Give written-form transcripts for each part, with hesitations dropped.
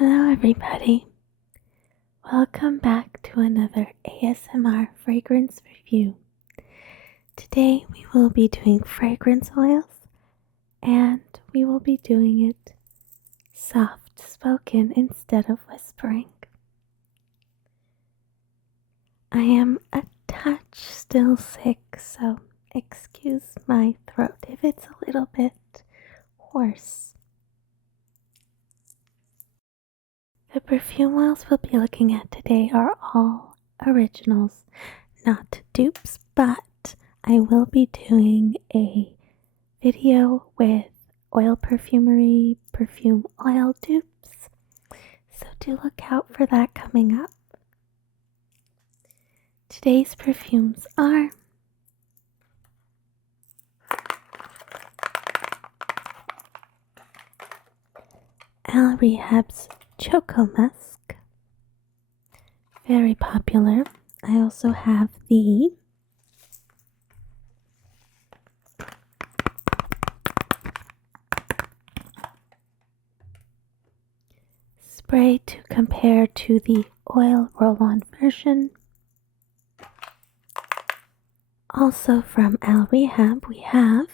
Hello everybody, welcome back to another ASMR fragrance review. Today we will be doing fragrance oils and we will be doing it soft spoken instead of whispering. I am a touch still sick, so excuse my throat if it's a little bit hoarse. The perfume oils we'll be looking at today are all originals, not dupes, but I will be doing a video with Oil Perfumery perfume oil dupes, so do look out for that coming up. Today's perfumes are Rehab's Choco Musk, very popular. I also have the spray to compare to the oil roll-on version. Also from Rehab we have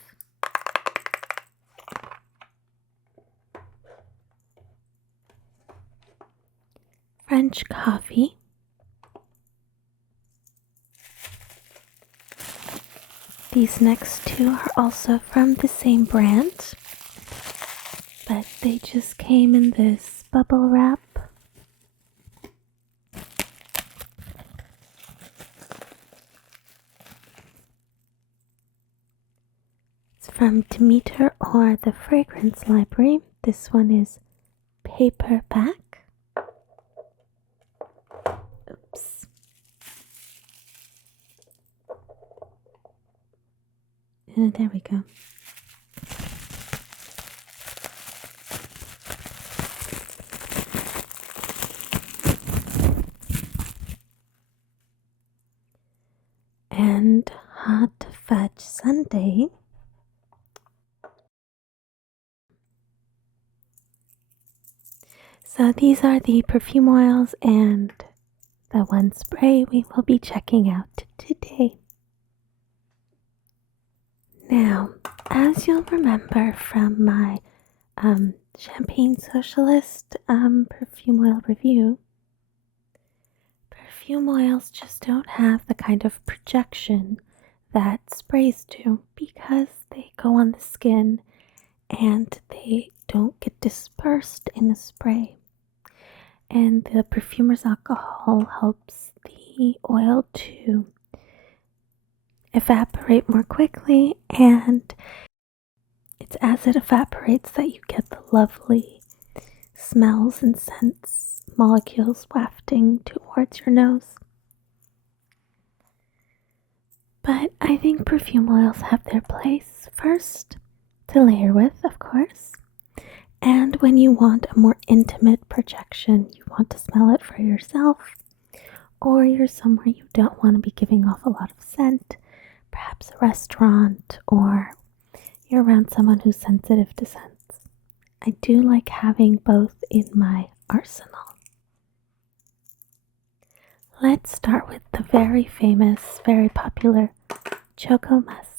French coffee, these next two are also from the same brand, but they just came in this bubble wrap. It's from Demeter or the Fragrance Library. This one is Paperback. Oops. There we go. And hot fudge sundae. So these are the perfume oils and the one spray we will be checking out today. Now, as you'll remember from my Champagne Socialist perfume oil review, perfume oils just don't have the kind of projection that sprays do because they go on the skin and they don't get dispersed in a spray. And the perfumer's alcohol helps the oil to evaporate more quickly, and it's as it evaporates that you get the lovely smells and scents, molecules wafting towards your nose. But I think perfume oils have their place first to layer with, of course. And when you want a more intimate projection, you want to smell it for yourself, or you're somewhere you don't want to be giving off a lot of scent, perhaps a restaurant, or you're around someone who's sensitive to scents. I do like having both in my arsenal. Let's start with the very famous, very popular Choco Musk.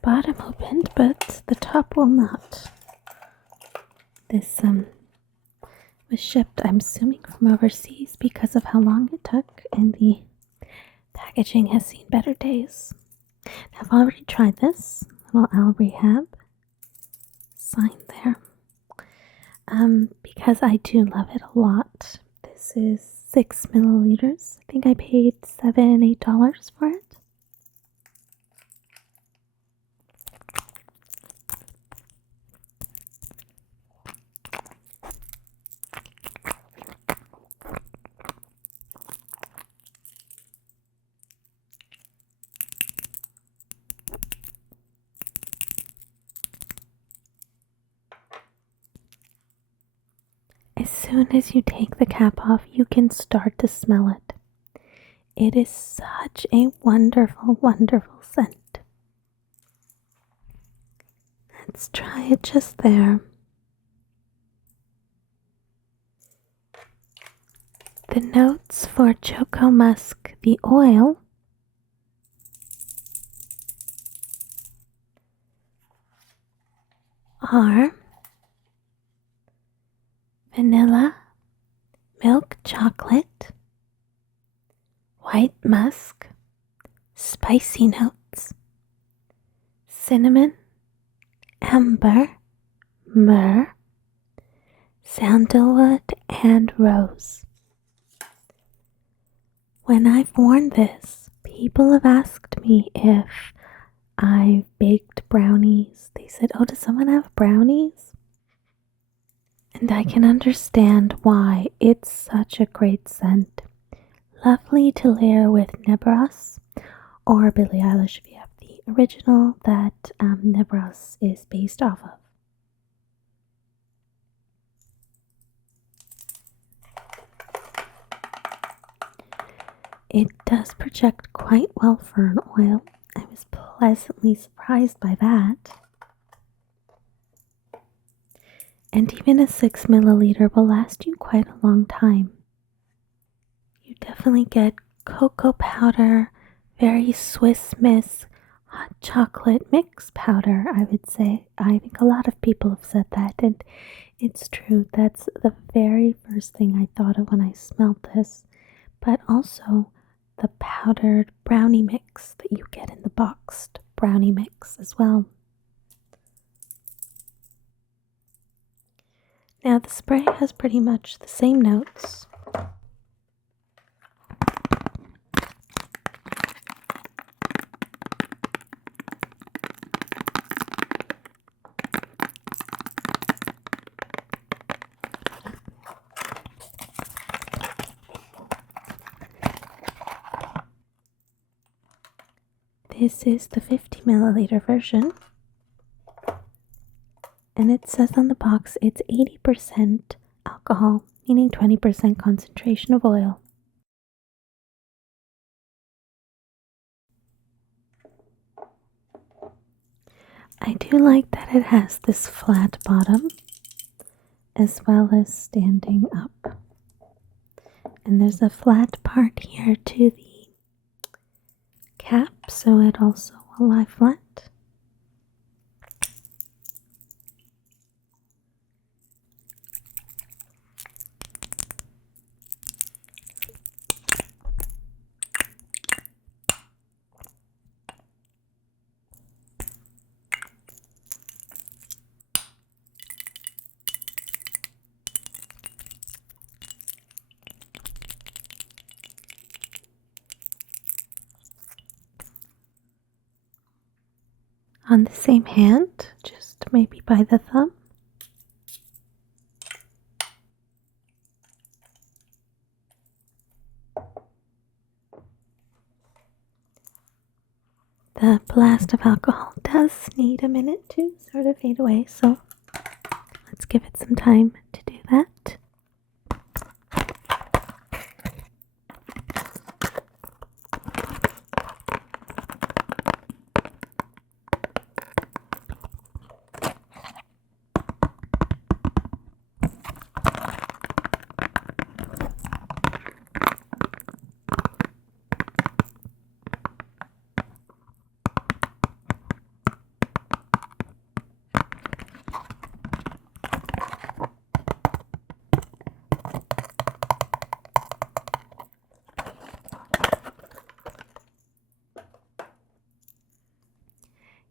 Bottom opened, but the top will not. This was shipped, I'm assuming, from overseas because of how long it took, and the packaging has seen better days. Now, I've already tried this little Rehab sign there, because I do love it a lot. This is 6 milliliters. I think I paid $7-8 for it. As soon as you take the cap off, you can start to smell it. It is such a wonderful, wonderful scent. Let's try it just there. The notes for Choco Musk, the oil, are vanilla, milk chocolate, white musk, spicy notes, cinnamon, amber, myrrh, sandalwood, and rose. When I've worn this, people have asked me if I've baked brownies. They said, "Oh, does someone have brownies?" And I can understand why. It's such a great scent. Lovely to layer with Nebros or Billie Eilish if you have the original that Nebros is based off of. It does project quite well for an oil. I was pleasantly surprised by that. And even a 6 milliliter will last you quite a long time. You definitely get cocoa powder, very Swiss Miss hot chocolate mix powder, I would say. I think a lot of people have said that, and it's true. That's the very first thing I thought of when I smelled this. But also the powdered brownie mix that you get in the boxed brownie mix as well. Now the spray has pretty much the same notes. This is the 50 milliliter version. And it says on the box it's 80% alcohol, meaning 20% concentration of oil. I do like that it has this flat bottom as well as standing up. And there's a flat part here to the cap, so it also will lie flat. On the same hand, just maybe by the thumb. The blast of alcohol does need a minute to sort of fade away, so let's give it some time to do that.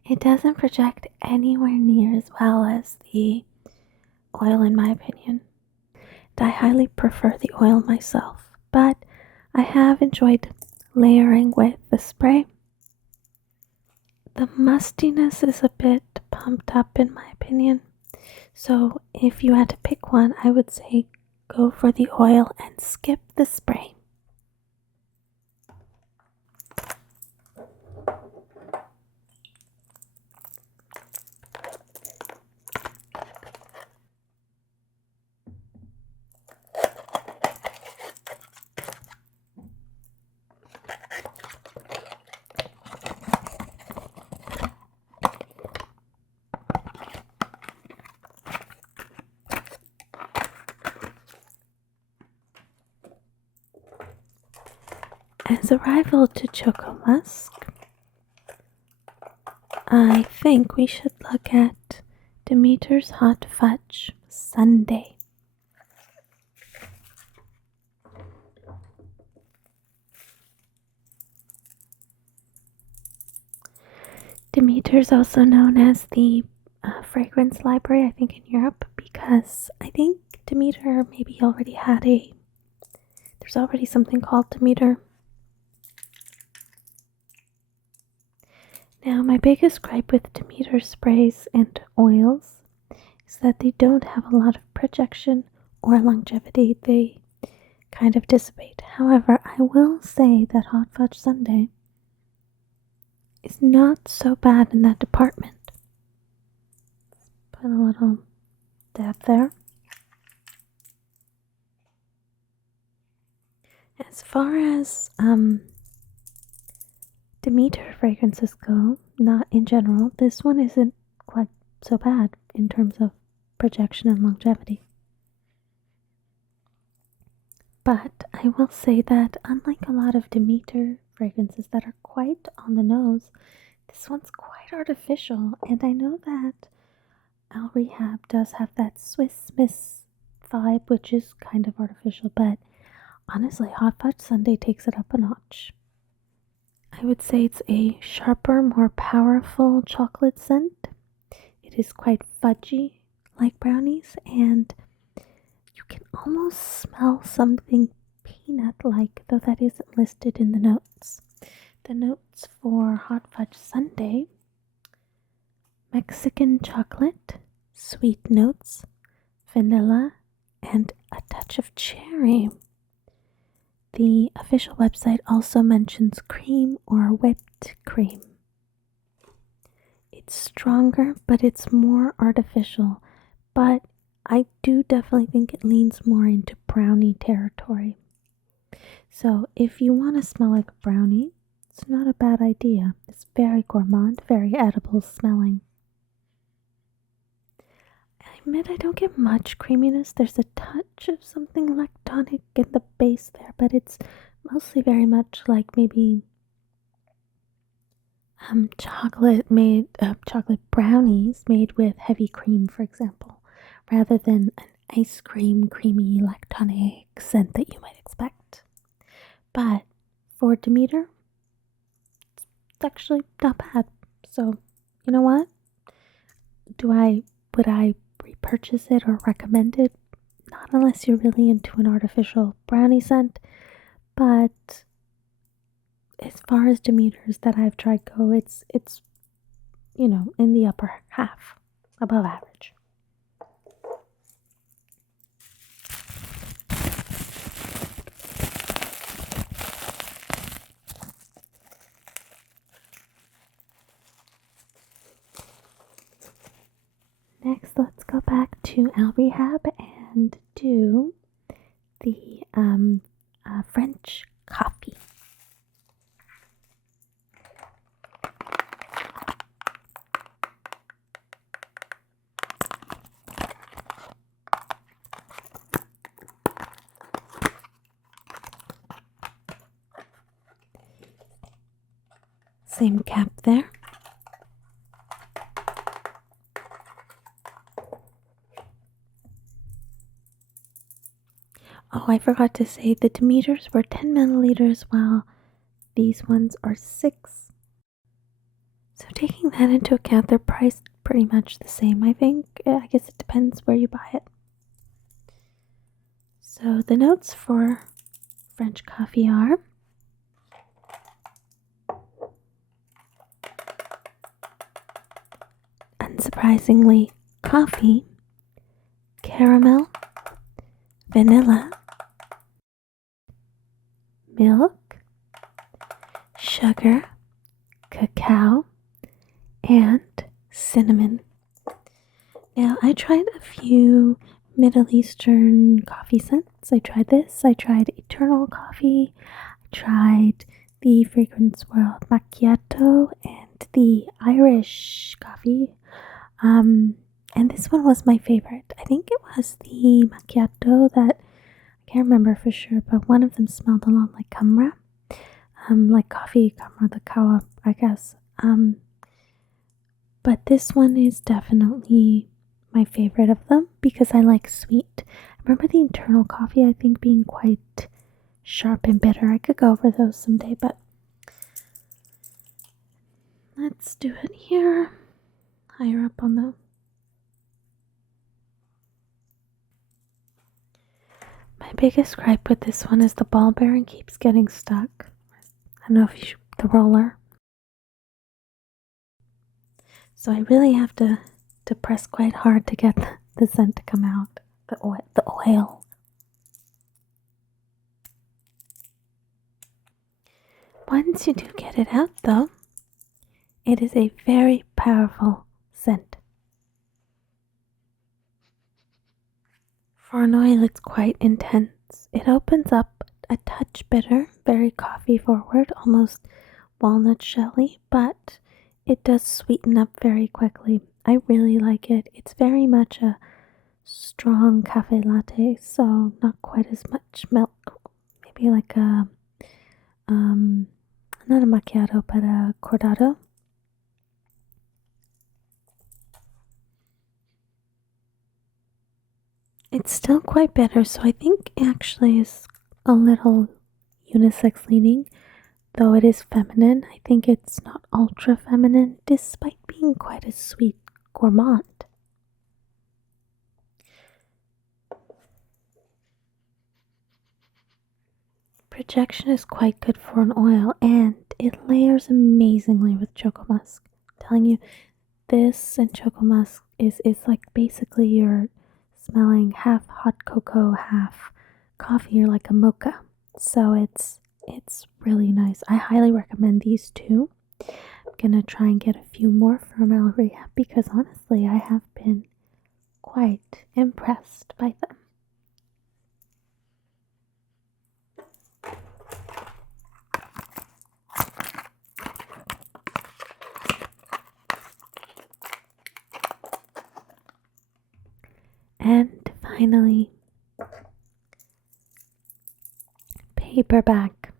It doesn't project anywhere near as well as the oil in my opinion. And I highly prefer the oil myself, but I have enjoyed layering with the spray. The mustiness is a bit pumped up in my opinion, so if you had to pick one, I would say go for the oil and skip the spray. As a rival to Choco Musk, I think we should look at Demeter's Hot Fudge Sundae. Demeter's also known as the fragrance library, I think, in Europe, because I think Demeter maybe already had there's already something called Demeter. Now, my biggest gripe with Demeter sprays and oils is that they don't have a lot of projection or longevity. They kind of dissipate. However, I will say that Hot Fudge Sundae is not so bad in that department. Put a little dab there. As far as Demeter fragrances go, not in general, this one isn't quite so bad in terms of projection and longevity. But I will say that unlike a lot of Demeter fragrances that are quite on the nose, this one's quite artificial, and I know that Rehab does have that Swiss Miss vibe, which is kind of artificial, but honestly, Hot Fudge Sundae takes it up a notch. I would say it's a sharper, more powerful chocolate scent. It is quite fudgy, like brownies, and you can almost smell something peanut-like, though that isn't listed in the notes. The notes for Hot Fudge Sundae: Mexican chocolate, sweet notes, vanilla, and a touch of cherry. The official website also mentions cream or whipped cream. It's stronger, but it's more artificial. But I do definitely think it leans more into brownie territory. So if you want to smell like a brownie, it's not a bad idea. It's very gourmand, very edible smelling. I admit I don't get much creaminess. There's a touch of something lactonic in the base there, but it's mostly very much like maybe chocolate brownies made with heavy cream, for example, rather than an ice cream creamy lactonic scent that you might expect. But for Demeter, it's actually not bad. So, you know what? Would I repurchase it or recommend it? Not unless you're really into an artificial brownie scent. But as far as Demeters that I've tried go, it's in the upper half, above average. Next, let's go back to Rehab and do the French coffee. Same cap there. Oh, I forgot to say the Demeters were 10 milliliters while these ones are 6. So taking that into account, they're priced pretty much the same, I think. I guess it depends where you buy it. So the notes for French coffee are unsurprisingly coffee, caramel, vanilla, milk, sugar, cacao, and cinnamon. Now, I tried a few Middle Eastern coffee scents. I tried this. I tried Eternal Coffee. I tried the Fragrance World Macchiato and the Irish coffee. And this one was my favorite. I think it was the macchiato that I can't remember for sure, but one of them smelled a lot like Cumra. like coffee or the kawa, I guess. But this one is definitely my favorite of them because I like sweet. I remember the internal coffee, I think, being quite sharp and bitter. I could go over those someday, but let's do it here, higher up on the... My biggest gripe with this one is the ball bearing keeps getting stuck. I don't know if you should, the roller. So I really have to press quite hard to get the scent to come out, the oil. Once you do get it out though, it is a very powerful scent. For an oil, it's quite intense. It opens up a touch bitter, very coffee forward, almost walnut shelly, but it does sweeten up very quickly. I really like it. It's very much a strong cafe latte, so not quite as much milk. Maybe like a not a macchiato, but a cortado. It's still quite bitter, so I think actually is a little unisex leaning, though it is feminine. I think it's not ultra feminine, despite being quite a sweet gourmand. Projection is quite good for an oil, and it layers amazingly with Choco Musk. I'm telling you, this and Choco Musk is like basically you're smelling half hot cocoa, half coffee, or like a mocha. So it's really nice. I highly recommend these two. I'm gonna try and get a few more from Rehab because honestly, I have been quite impressed by them. And finally, Paperback.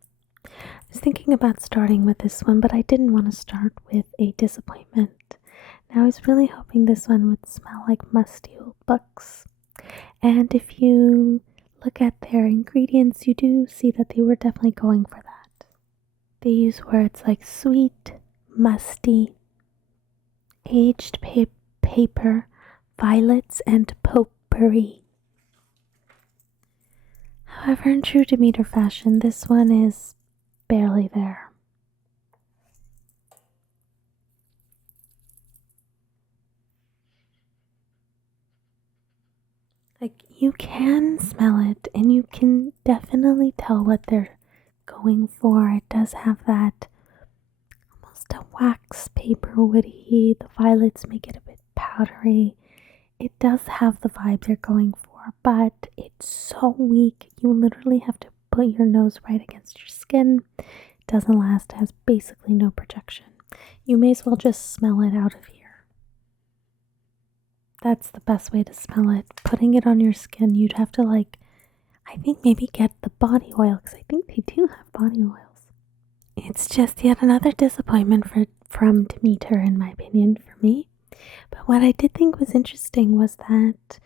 I was thinking about starting with this one, but I didn't want to start with a disappointment. Now I was really hoping this one would smell like musty old books. And if you look at their ingredients, you do see that they were definitely going for that. They use words like sweet, musty, aged paper, violets, and potpourri. However, in true Demeter fashion, this one is barely there. Like, you can smell it, and you can definitely tell what they're going for. It does have that almost a wax paper woody. The violets make it a bit powdery. It does have the vibe they're going for, but it's so weak. You literally have to put your nose right against your skin. It doesn't last, it has basically no projection. You may as well just smell it out of here. That's the best way to smell it. Putting it on your skin, you'd have to I think maybe get the body oil, because I think they do have body oils. It's just yet another disappointment from Demeter, in my opinion, for me. But what I did think was interesting was that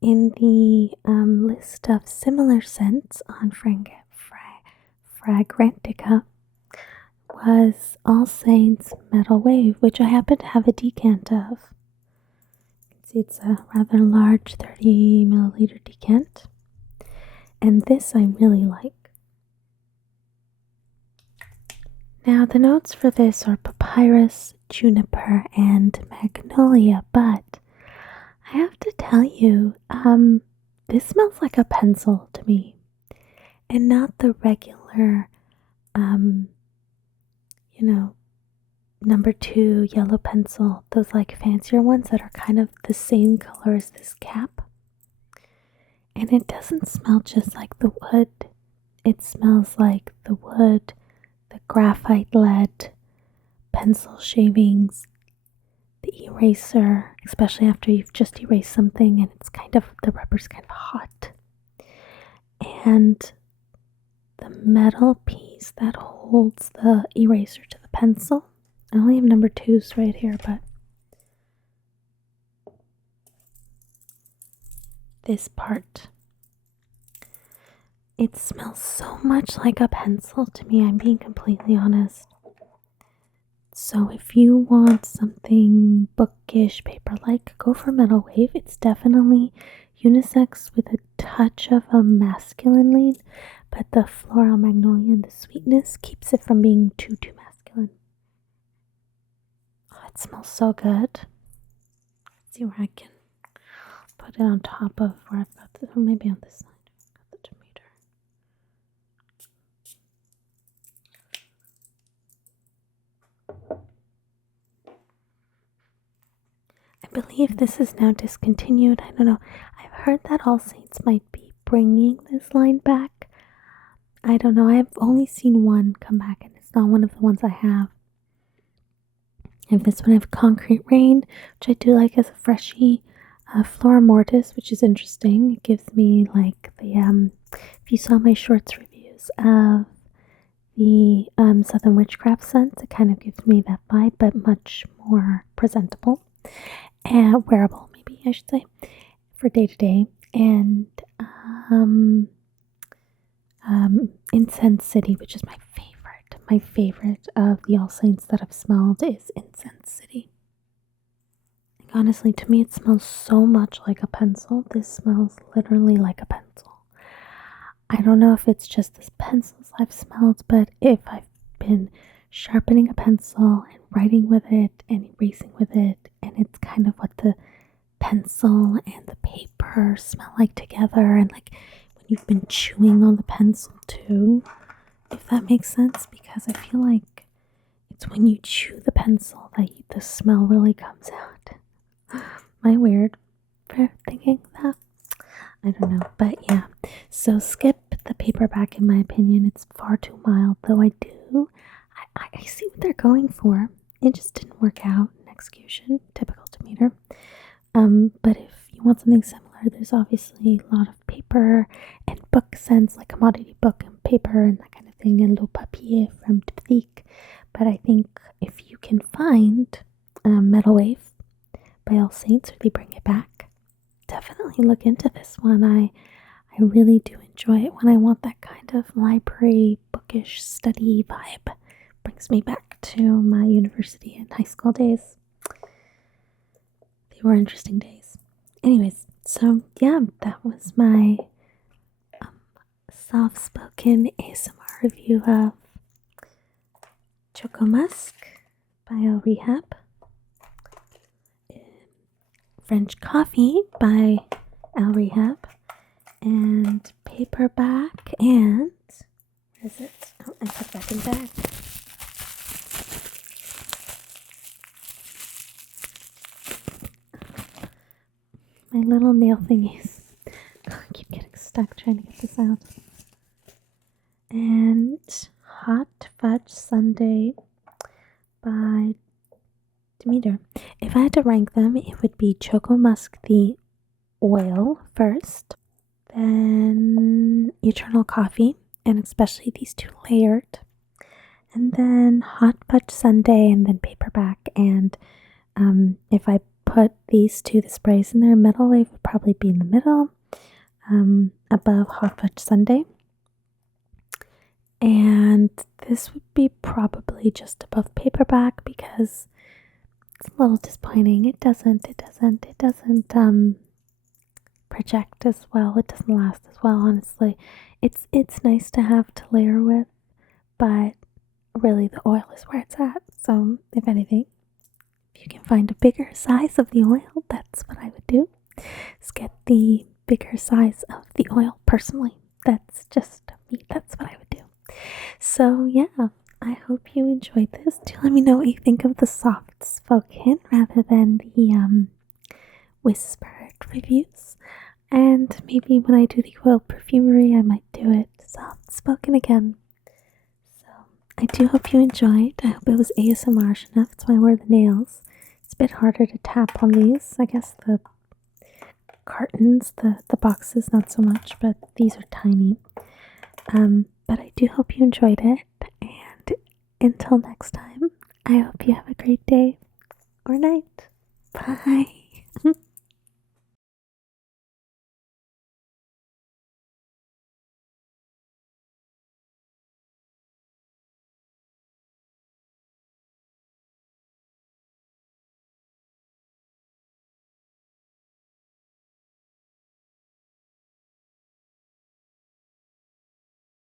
in the list of similar scents on Fragrantica was All Saints Metal Wave, which I happen to have a decant of. You can see it's a rather large 30 milliliter decant. And this I really like. Now the notes for this are papyrus, juniper, and magnolia, but I have to tell you, this smells like a pencil to me, and not the regular, number 2 yellow pencil, those fancier ones that are kind of the same color as this cap. And it doesn't smell just like the wood. It smells like the wood, the graphite lead, pencil shavings, the eraser, especially after you've just erased something and it's the rubber's kind of hot. And the metal piece that holds the eraser to the pencil. I only have number 2s right here, but this part, it smells so much like a pencil to me, I'm being completely honest. So if you want something bookish, paper-like, go for Metal Wave. It's definitely unisex with a touch of a masculine lean, but the floral magnolia and the sweetness keeps it from being too masculine. Oh, it smells so good. Let's see where I can put it on top of where I've got this, or maybe on this side. I've got the Demeter. I believe this is now discontinued. I don't know. I've heard that All Saints might be bringing this line back. I don't know. I've only seen one come back, and it's not one of the ones I have. I have this one. I have Concrete Rain, which I do like as a freshie. Flora Mortis, which is interesting. It gives me like the if you saw my shorts reviews of the Southern Witchcraft scents, it kind of gives me that vibe, but much more presentable and wearable, maybe I should say, for day to day. And Incense City, which is my favorite. My favorite of the All Saints that I've smelled is Incense City. Like, honestly, to me, it smells so much like a pencil. This smells literally like a pencil. I don't know if it's just the pencils I've smelled, but if I've been sharpening a pencil and writing with it and erasing with it, and it's kind of what the pencil and the paper smell like together, and like when you've been chewing on the pencil too, if that makes sense, because I feel like it's when you chew the pencil that the smell really comes out. Am I weird for thinking that? I don't know, but yeah. So skip the paperback in my opinion. It's far too mild, though I see what they're going for. It just didn't work out in execution, typical Demeter. But if you want something similar, there's obviously a lot of paper and book scents, like commodity book and paper and that kind of thing, and Le Papier from Diptyque. But I think if you can find Metal Wave by All Saints, or they bring it back, definitely look into this one. I really do enjoy it when I want that kind of library, bookish, study vibe. Brings me back to my university and high school days. They were interesting days. Anyways, so yeah, that was my soft-spoken ASMR review of Choco Musk by Rehab, French Coffee by Rehab, and Paperback, and where is it? Oh, I put that in bag. My little nail thingies. I keep getting stuck trying to get this out. And Hot Fudge Sundae by Demeter. If I had to rank them, it would be Choco Musk the Oil first, then Eternal Coffee, and especially these two layered, and then Hot Fudge Sundae, and then Paperback. And if I put these two, the sprays in there, Metal Wave would probably be in the middle, above Hot Fudge Sundae. And this would be probably just above Paperback because it's a little disappointing. It doesn't project as well. It doesn't last as well, honestly. It's nice to have to layer with, but really the oil is where it's at. So if anything, if you can find a bigger size of the oil, that's what I would do. Is get the bigger size of the oil personally. That's just me. That's what I would do. So yeah, I hope you enjoyed this. Do let me know what you think of the soft spoken rather than the whispered reviews. And maybe when I do the Oil Perfumery, I might do it soft spoken again. So I do hope you enjoyed. I hope it was ASMR enough. That's why I wear the nails. It's a bit harder to tap on these. I guess the cartons, the boxes, not so much, but these are tiny. But I do hope you enjoyed it, and until next time, I hope you have a great day or night. Bye.